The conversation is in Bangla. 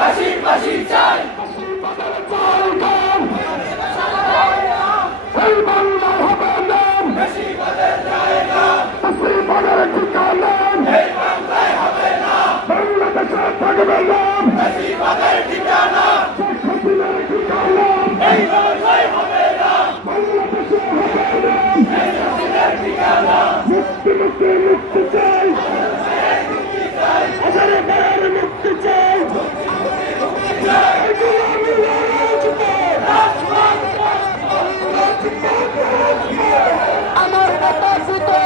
ফাঁসি চাই এই বাংলা হবে নাম বেশিবাদের জায়গা মুসলমানের ঠিকানা এই বাংলায় হবে না বাংলাদেশে থাকবে নাম বেশিবাদের ঠিকানা হাসিনার ঠিকানা এই বাংলায় হবে না বাংলাদেশে হবে না এই হাসিনার ঠিকানা মুক্তি মুক্তি মুক্তি চাই হাজারে বারের মুক্তি চাই আমার কথা শুধু